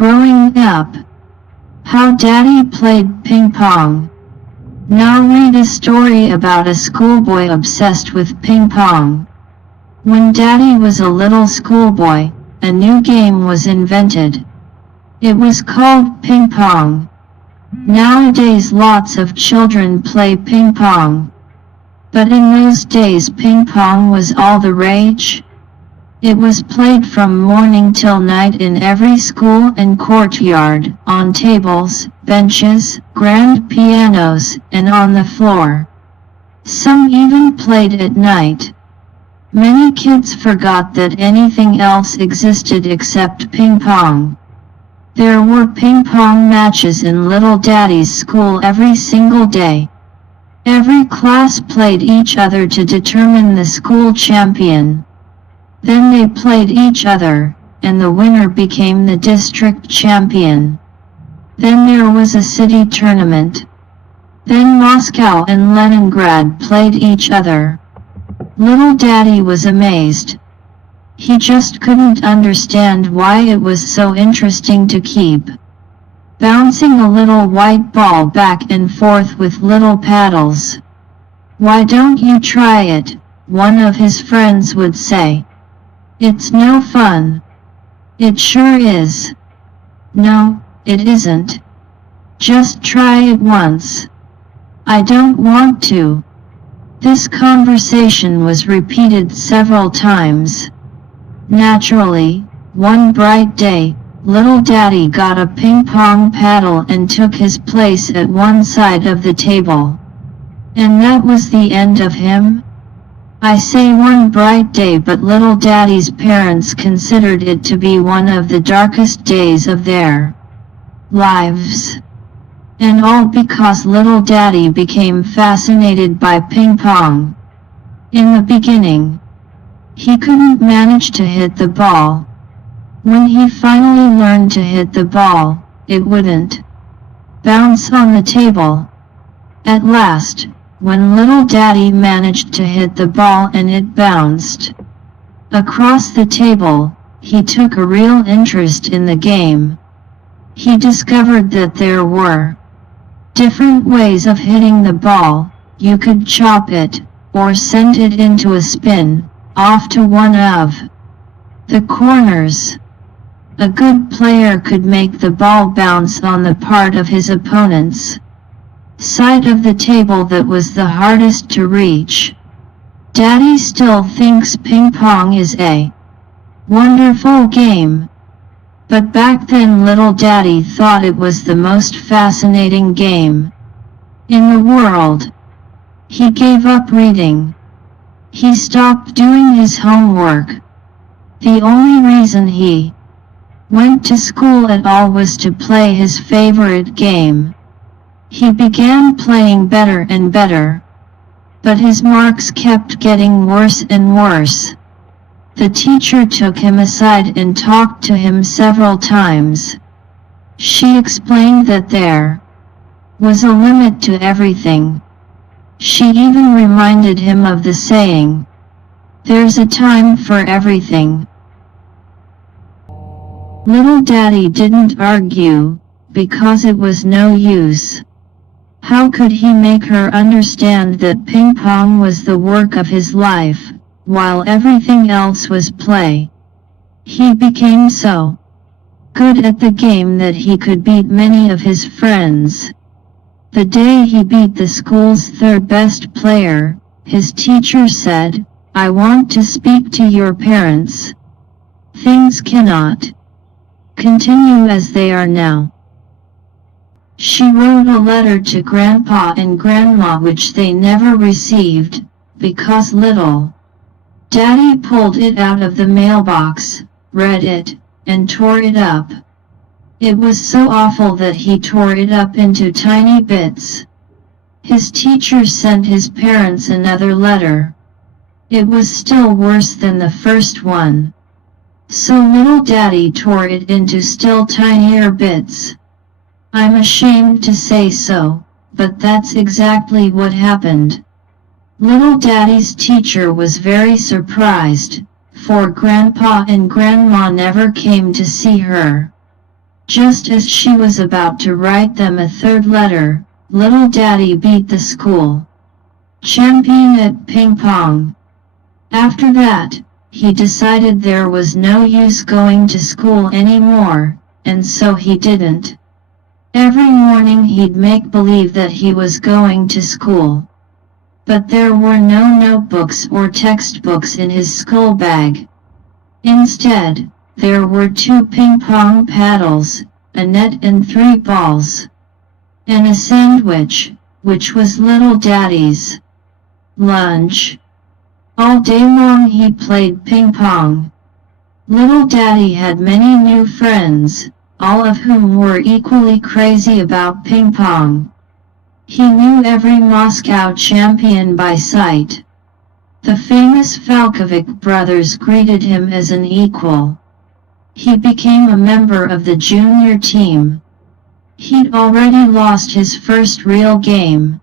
Growing up. How Daddy Played Ping-Pong. Now read a story about a schoolboy obsessed with ping-pong. When Daddy was a little schoolboy, a new game was invented. It was called ping-pong. Nowadays lots of children play ping-pong. But in those days ping-pong was all the rage. It was played from morning till night in every school and courtyard, on tables, benches, grand pianos, and on the floor. Some even played at night. Many kids forgot that anything else existed except ping-pong. There were ping-pong matches in Little Daddy's school every single day. Every class played each other to determine the school champion. Then they played each other, and the winner became the district champion. Then there was a city tournament. Then Moscow and Leningrad played each other. Little Daddy was amazed. He just couldn't understand why it was so interesting to keep bouncing a little white ball back and forth with little paddles. "Why don't you try it?" one of his friends would say. "It's no fun." "It sure is." "No, it isn't. Just try it once." "I don't want to." This conversation was repeated several times. Naturally, one bright day, Little Daddy got a ping-pong paddle and took his place at one side of the table. And that was the end of him? I say one bright day, but Little Daddy's parents considered it to be one of the darkest days of their lives. And all because Little Daddy became fascinated by ping-pong. In the beginning, he couldn't manage to hit the ball. When he finally learned to hit the ball, it wouldn't bounce on the table. At last, when Little Daddy managed to hit the ball and it bounced across the table, he took a real interest in the game. He discovered that there were different ways of hitting the ball. You could chop it, or send it into a spin, off to one of the corners. A good player could make the ball bounce on the part of his opponent's side of the table that was the hardest to reach. Daddy still thinks ping-pong is a wonderful game. But back then Little Daddy thought it was the most fascinating game in the world. He gave up reading. He stopped doing his homework. The only reason he went to school at all was to play his favorite game. He began playing better and better. But his marks kept getting worse and worse. The teacher took him aside and talked to him several times. She explained that there was a limit to everything. She even reminded him of the saying, "There's a time for everything." Little Daddy didn't argue, because it was no use. How could he make her understand that ping-pong was the work of his life, while everything else was play? He became so good at the game that he could beat many of his friends. The day he beat the school's third best player, his teacher said, "I want to speak to your parents. Things cannot continue as they are now." She wrote a letter to Grandpa and Grandma which they never received, because Little Daddy pulled it out of the mailbox, read it, and tore it up. It was so awful that he tore it up into tiny bits. His teacher sent his parents another letter. It was still worse than the first one. So Little Daddy tore it into still tinier bits. I'm ashamed to say so, but that's exactly what happened. Little Daddy's teacher was very surprised, for Grandpa and Grandma never came to see her. Just as she was about to write them a third letter, little Daddy beat the school champion at ping pong. After that, he decided there was no use going to school anymore, and so he didn't. Every morning he'd make believe that he was going to school. But there were no notebooks or textbooks in his school bag. Instead, there were 2 ping-pong paddles, a net and 3 balls. And a sandwich, which was little Daddy's lunch. All day long he played ping-pong. Little Daddy had many new friends, all of whom were equally crazy about ping-pong. He knew every Moscow champion by sight. The famous Falkovic brothers greeted him as an equal. He became a member of the junior team. He'd already lost his first real game.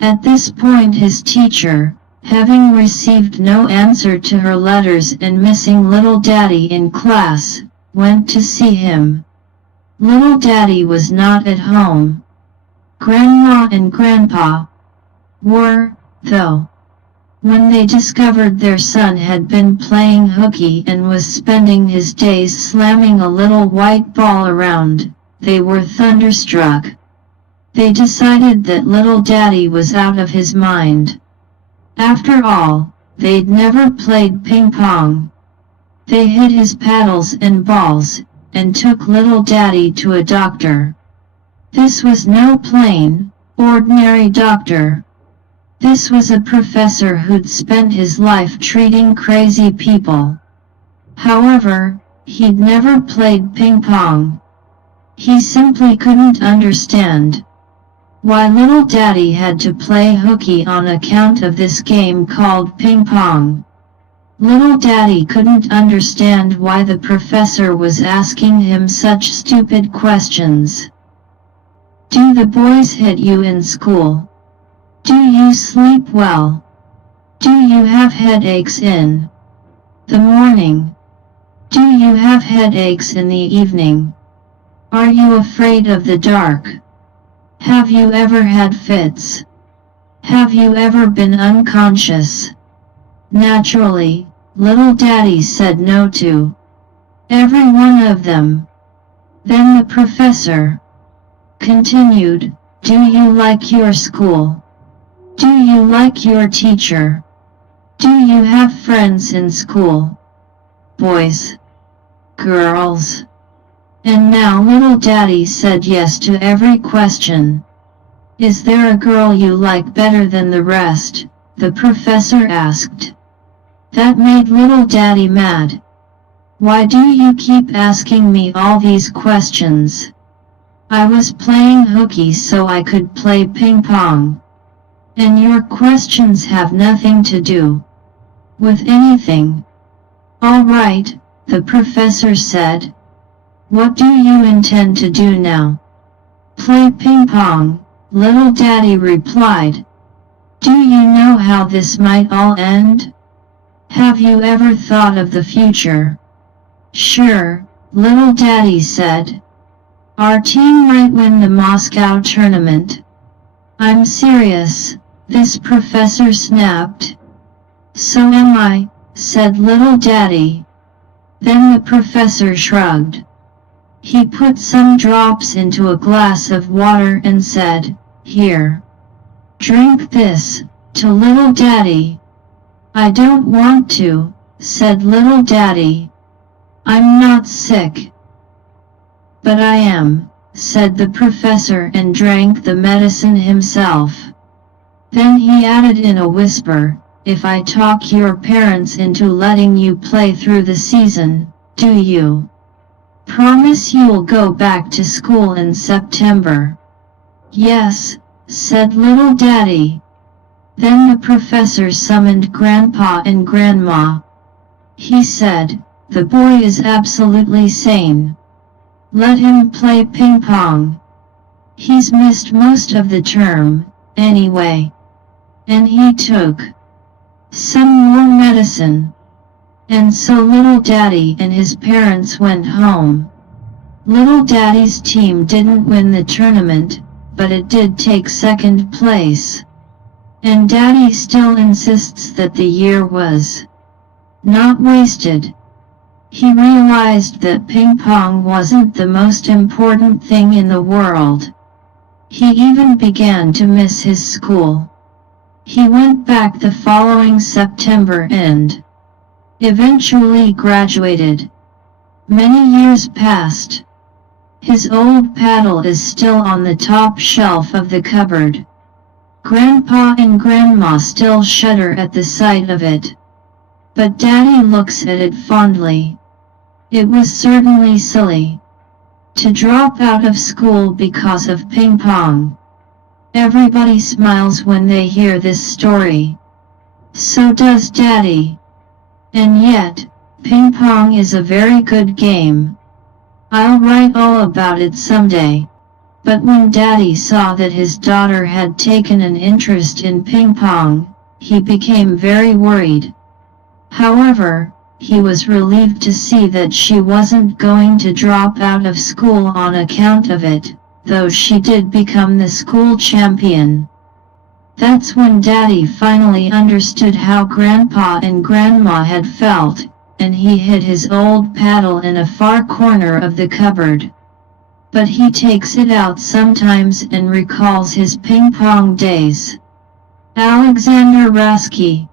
At this point his teacher, having received no answer to her letters and missing little Daddy in class, went to see him. Little Daddy was not at home. Grandma and Grandpa were, though. When they discovered their son had been playing hooky and was spending his days slamming a little white ball around, they were thunderstruck. They decided that little Daddy was out of his mind. After all, they'd never played ping-pong. They hid his paddles and balls, and took little Daddy to a doctor. This was no plain, ordinary doctor. This was a professor who'd spent his life treating crazy people. However, he'd never played ping-pong. He simply couldn't understand why little Daddy had to play hooky on account of this game called ping-pong. Little Daddy couldn't understand why the professor was asking him such stupid questions. Do the boys hit you in school? Do you sleep well? Do you have headaches in the morning? Do you have headaches in the evening? Are you afraid of the dark? Have you ever had fits? Have you ever been unconscious? Naturally, little Daddy said no to every one of them. Then the professor continued, do you like your school? Do you like your teacher? Do you have friends in school? Boys? Girls? And now little Daddy said yes to every question. Is there a girl you like better than the rest? The professor asked. That made little Daddy mad. Why do you keep asking me all these questions? I was playing hooky so I could play ping pong. And your questions have nothing to do with anything. All right, the professor said. What do you intend to do now? Play ping pong, little Daddy replied. Do you know how this might all end? Have you ever thought of the future? Sure, little Daddy said. Our team might win the Moscow tournament. I'm serious, this professor snapped. So am I, said little Daddy. Then the professor shrugged. He put some drops into a glass of water and said, here. Drink this, to little Daddy. I don't want to, said little Daddy. I'm not sick. But I am, said the professor and drank the medicine himself. Then he added in a whisper, if I talk your parents into letting you play through the season, do you promise you'll go back to school in September? Yes, said little Daddy. Then the professor summoned Grandpa and Grandma. He said, the boy is absolutely sane. Let him play ping pong. He's missed most of the term, anyway. And he took some more medicine. And so little Daddy and his parents went home. Little Daddy's team didn't win the tournament, but it did take second place. And Daddy still insists that the year was not wasted. He realized that ping pong wasn't the most important thing in the world. He even began to miss his school. He went back the following September and eventually graduated. Many years passed. His old paddle is still on the top shelf of the cupboard. Grandpa and Grandma still shudder at the sight of it. But Daddy looks at it fondly. It was certainly silly to drop out of school because of ping pong. Everybody smiles when they hear this story. So does Daddy. And yet, ping pong is a very good game. I'll write all about it someday. But when Daddy saw that his daughter had taken an interest in ping pong, he became very worried. However, he was relieved to see that she wasn't going to drop out of school on account of it, though she did become the school champion. That's when Daddy finally understood how Grandpa and Grandma had felt, and he hid his old paddle in a far corner of the cupboard. But he takes it out sometimes and recalls his ping pong days. Alexander Rasky.